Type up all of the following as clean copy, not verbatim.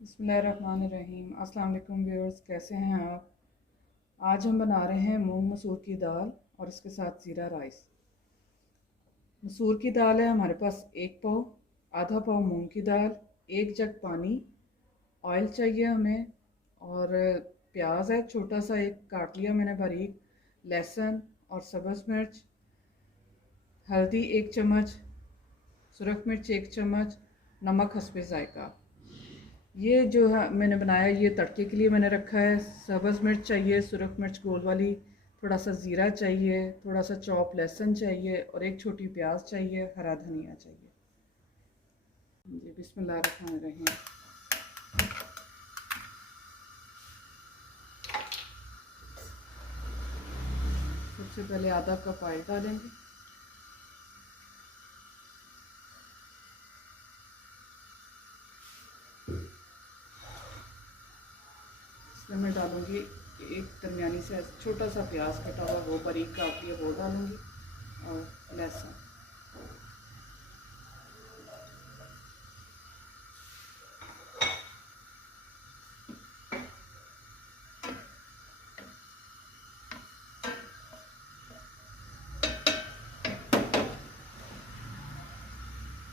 बिस्मिल्लाहिर्रहमानिर्रहीम। अस्सलाम वालेकुम व्यूअर्स, कैसे हैं आप। आज हम बना रहे हैं मूंग मसूर की दाल और इसके साथ ज़ीरा राइस। मसूर की दाल है हमारे पास 1 पाव, आधा पाव मूंग की दाल, 1 जग पानी, ऑयल चाहिए हमें, और प्याज है छोटा सा एक काट लिया मैंने बारीक, लहसुन और सब्ज़ मिर्च, हल्दी 1 चम्मच, सुरख मिर्च 1 चम्मच, नमक हस्बे ज़ायका। ये जो है मैंने बनाया, ये तड़के के लिए मैंने रखा है। सब्ज़ मिर्च चाहिए, सुरख मिर्च गोल वाली, थोड़ा सा ज़ीरा चाहिए, थोड़ा सा चॉप लहसुन चाहिए और 1 छोटी प्याज चाहिए, हरा धनिया चाहिए। जी बिस्मिल्लाहिर्रहमानिर्रहीम। सबसे पहले आधा कप ऑयल डालेंगे। इसमें मैं डालूँगी एक दरमियानी से छोटा सा प्याज कटा हुआ, वो बारीक काट लिया, वो डालूँगी, और लहसुन।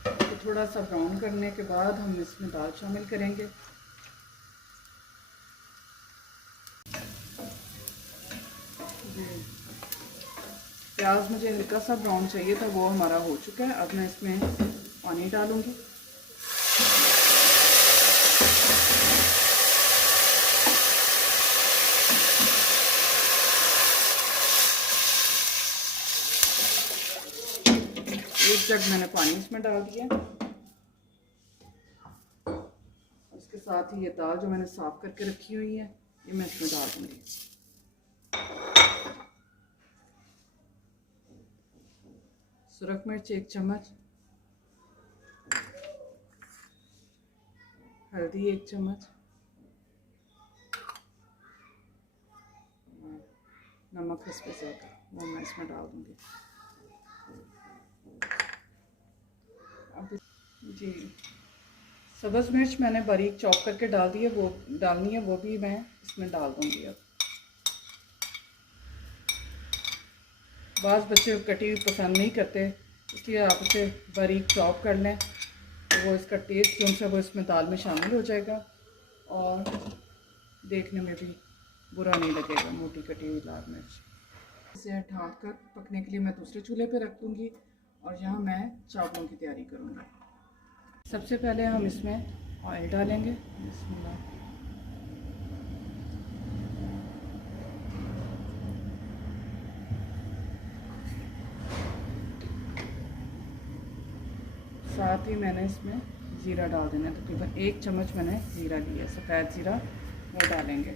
तो थोड़ा सा ब्राउन करने के बाद हम इसमें दाल शामिल करेंगे। प्याज मुझे हल्का सा ब्राउन चाहिए था, वो हमारा हो चुका है। अब मैं इसमें पानी डालूंगी। एक जग मैंने पानी इसमें डाल दिया। उसके साथ ही ये दाल जो मैंने साफ करके रखी हुई है, ये मैं इसमें डाल दूंगी। सुरख मिर्च 1 चम्मच, हल्दी 1 चम्मच, नमक हस्बे ज़ायका, वो मैं इसमें डाल दूंगी। अब जी सब्ज़ मिर्च मैंने बारीक चॉप करके डाल दी है, वो डालनी है, वो भी मैं इसमें डाल दूंगी। अब बाज़ बच्चे कटी हुई पसंद नहीं करते, इसलिए आप इसे बारीक चॉप कर लें, तो वो इसका टेस्ट जो है वो इसमें दाल में शामिल हो जाएगा और देखने में भी बुरा नहीं लगेगा। मोटी कटी हुई लाल मिर्च। इसे ढाँक कर पकने के लिए मैं दूसरे चूल्हे पे रख दूँगी और यहाँ मैं चावलों की तैयारी करूँगी। सबसे पहले हम इसमें ऑयल डालेंगे। बिस्मिल्लाह। साथ ही मैंने इसमें ज़ीरा डाल देना है, तकरीबन 1 चम्मच मैंने ज़ीरा लिया, सफ़ेद ज़ीरा, वो डालेंगे।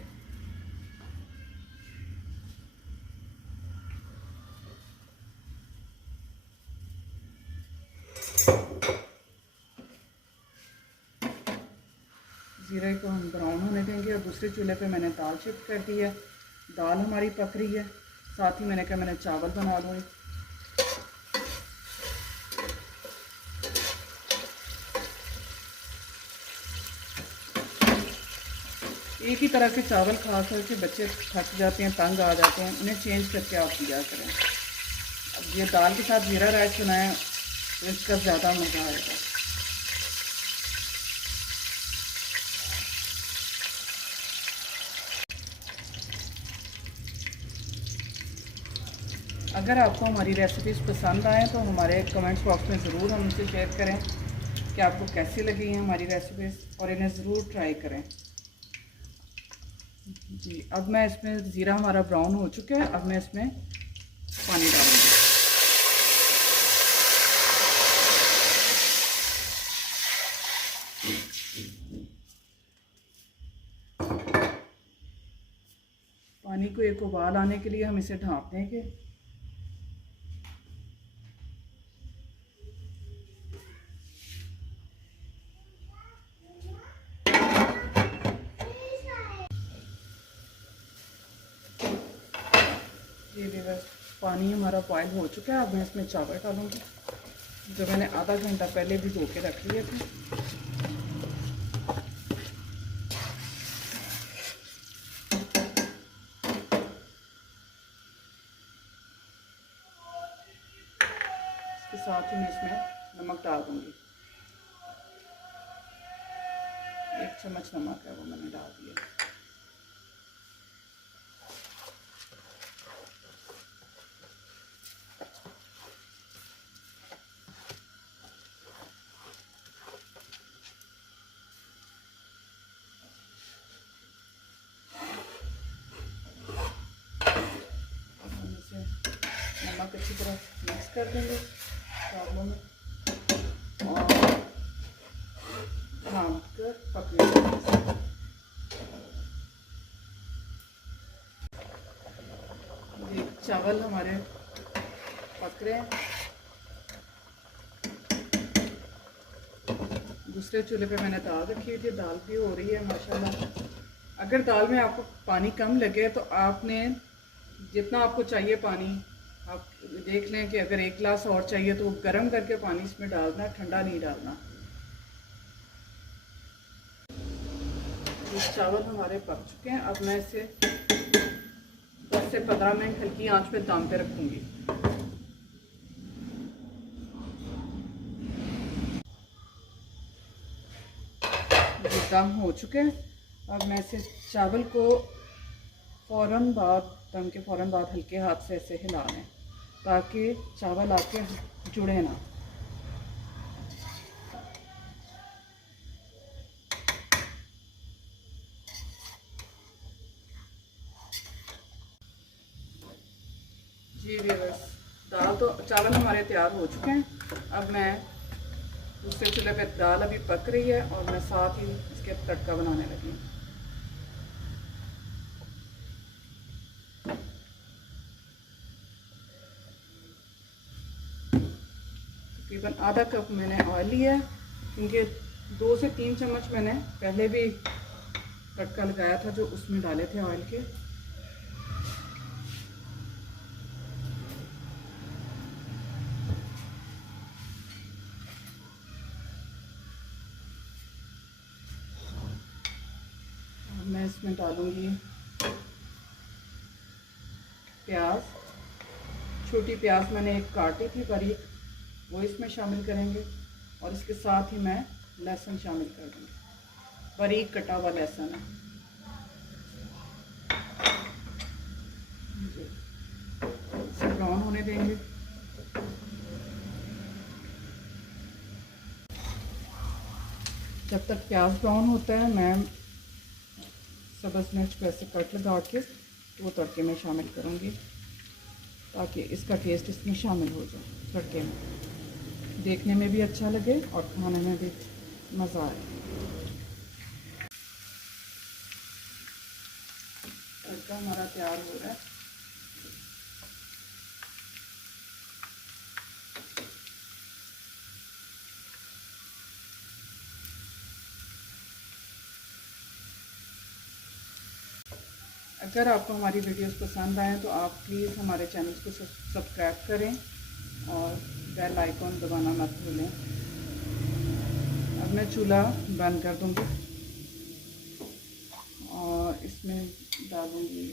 ज़ीरे को हम ब्राउन होने देंगे और दूसरे चूल्हे पे मैंने दाल शिफ्ट कर दी है। दाल हमारी पक रही है। साथ ही मैंने कहा मैंने चावल बना लूँ। एक ही तरह के चावल खा कर के बच्चे थक जाते हैं, तंग आ जाते हैं, उन्हें चेंज करके आप दिया करें। अब ये दाल के साथ ज़ीरा राइस बनाएं तो इसका ज़्यादा मज़ा आएगा। अगर आपको हमारी रेसिपीज़ पसंद आएँ तो हमारे कमेंट्स बॉक्स में ज़रूर हमसे शेयर करें कि आपको कैसी लगी हैं हमारी रेसिपीज़, और इन्हें ज़रूर ट्राई करें। जी अब मैं इसमें ज़ीरा हमारा ब्राउन हो चुका है। अब मैं इसमें पानी डालूँगी। पानी को एक उबाल आने के लिए हम इसे ढाँप देंगे। ये बस पानी हमारा बॉयल हो चुका है। अब मैं इसमें चावल डालूँगी जो मैंने आधा घंटा पहले भिगो के रख लिए थे। इसके साथ ही मैं इसमें नमक डाल दूँगी। 1 चम्मच नमक है वो मैंने डाल दिया। नमक अच्छी तरह मिक्स कर देंगे चावलों में और ढाँप कर पकने देंगे। ये चावल हमारे पक रहे हैं। दूसरे चूल्हे पे मैंने दाल रखी हुई थी, दाल भी हो रही है माशाल्लाह। अगर दाल में आपको पानी कम लगे तो आपने जितना आपको चाहिए पानी आप देख लें कि अगर 1 गिलास और चाहिए तो गर्म करके पानी इसमें डालना, ठंडा नहीं डालना। ये चावल हमारे पक चुके हैं। अब मैं इसे 10 से 15 मिनट हल्की आंच पे दम पे रखूँगी। ये दम हो चुके हैं। अब मैं इसे चावल को फ़ौरन बाद दम के फ़ौरन बाद हल्के हाथ से ऐसे हिला लें ताकि चावल आपके जुड़े ना। जी व्यूअर्स, दाल तो चावल हमारे तैयार हो चुके हैं। अब मैं दूसरे चूल्हे पे दाल अभी पक रही है और मैं साथ ही इसके तड़का बनाने लगी हूँ। तकरीबन आधा कप मैंने ऑयल लिया है। इनके 2 से 3 चम्मच मैंने पहले भी तड़का लगाया था जो उसमें डाले थे ऑयल के। मैं इसमें डालूंगी प्याज। छोटी प्याज मैंने एक काटी थी बारीक, वो इसमें शामिल करेंगे और इसके साथ ही मैं लहसुन शामिल कर दूँगी। बारीक कटा हुआ लहसुन है। इसे ब्राउन होने देंगे। जब तक प्याज ब्राउन होता है मैं सब्ज़ मिर्च को ऐसे कट लगा के वो तड़के में शामिल करूँगी ताकि इसका टेस्ट इसमें शामिल हो जाए। तड़के में देखने में भी अच्छा लगे और खाने में भी मज़ा आए। तड़का हमारा तैयार हो रहा है। अगर आपको हमारी वीडियोस पसंद आए तो आप प्लीज़ हमारे चैनल को सब्सक्राइब करें और बेल आइकॉन दबाना मत भूलें। अब मैं चूल्हा बंद कर दूँगी और इसमें डालूँगी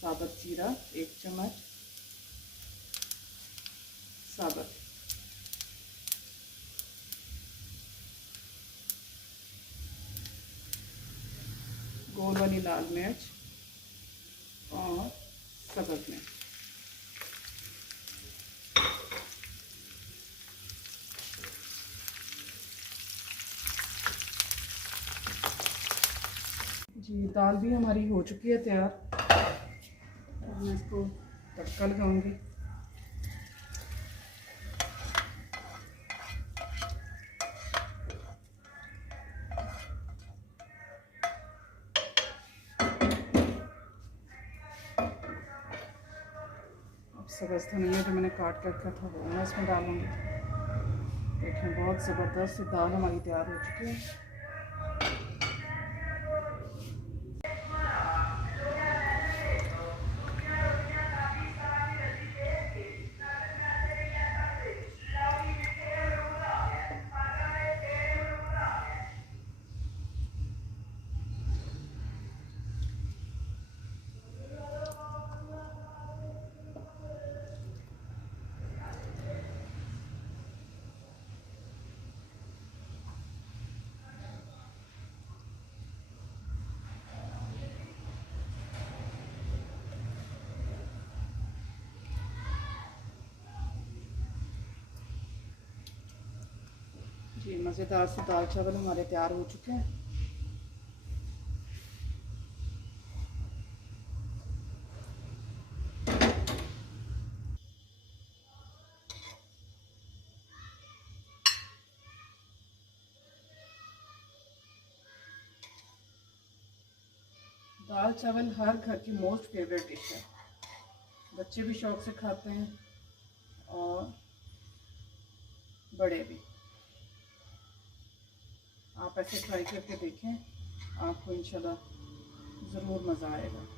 साबुत जीरा 1 चम्मच साबुत, गोल वाली लाल मिर्च और सब्ज़ मिर्च। जी दाल भी हमारी हो चुकी है तैयार। अब मैं इसको तड़का लगाऊंगी। अब सब्ज़ धनिया जो मैंने काट कर रखा था वो मैं इसमें डालूंगी। देखें बहुत ज़बरदस्त दाल हमारी तैयार हो चुकी है। मज़ेदार से दाल चावल हमारे तैयार हो चुके हैं। दाल चावल हर घर की मोस्ट फेवरेट डिश है। बच्चे भी शौक से खाते हैं और बड़े भी। आप ऐसे ट्राई करके देखें, आपको इंशाल्लाह ज़रूर मज़ा आएगा।